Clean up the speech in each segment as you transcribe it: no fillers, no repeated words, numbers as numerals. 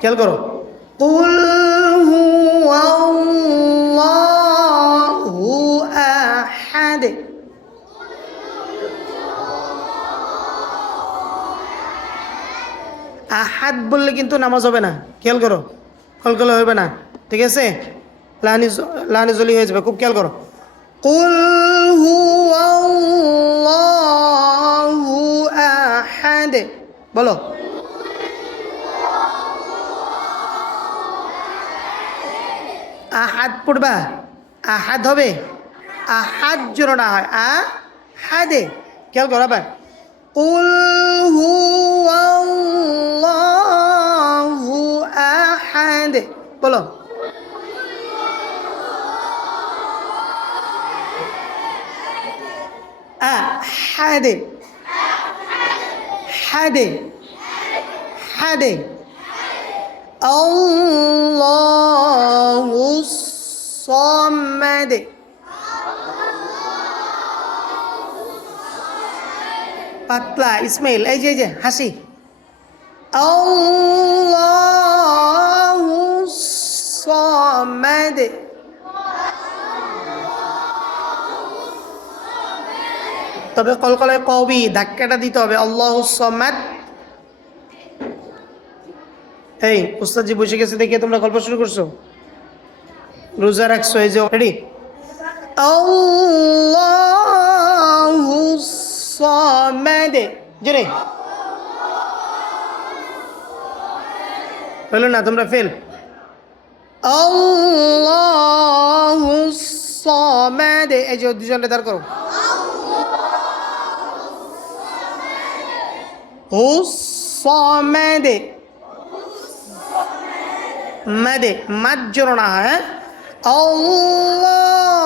খেয়াল করো, কুল হুয়াল্লাহু আহাদ। আহাদ বললে কিন্তু নামাজ হবে না, খেয়াল করো, কলকলে হবে না, ঠিক আছে, লাহানি জলি হয়ে যাবে, খুব খেয়াল করো। কুল হুয়াল্লাহু আহাদ, বলো। আহাদ পড়বা, আহাদ হবে, আহাদ যেন না হয়, আহাদে, খেয়াল করো আবার। কুল হুয়াল্লাহু আহাদ, বলো। আহাদে, হাদে, হাদে, আল্লাহু সামাদ। পাতলা ইসমাইল, এই যে হাসি, আল্লাহু সামাদ। তবে কলকলায় কবি ধাক্কাটা দিতে হবে, আল্লাহু সামাদ। এই উস্তাদজি বসে গেছে দেখে তোমরা গল্প শুরু করছো, রোজা রাখছো, এই যে রেডি। আল্লাহু সামাদ, জোরে হলো না, তোমরা ফেল। আল্লাহু সামাদ, এই যে দুজনটা দাঁড় করো। হু সামাদ, মাদে, মাদ জোর না, হ্যাঁ, আল্লাহু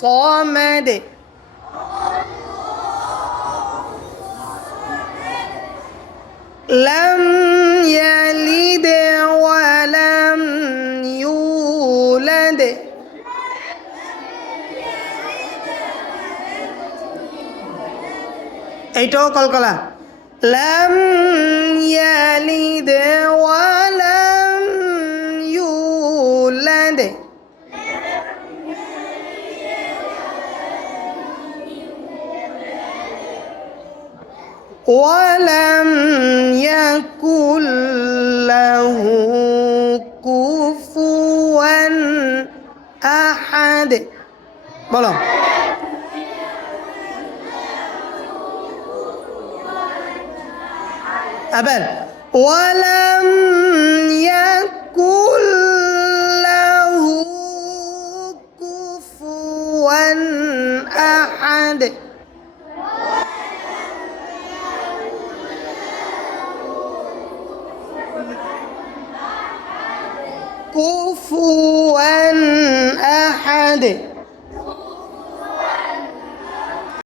সামাদ। লাম ইয়ালিদ ওয়া লাম ইউলাদ। এইটাও কলকলা, লাম ইয়ালিদ ওয়া লাম ইউলাদ। ওয়ালাম ইয়াকুল লাহু কুফুয়ান আহাদ, বলো। আবার ওয়ালাম ইয়াকুল লাহু কুফুয়ান আহাদ। কুফুয়ান আহাদ।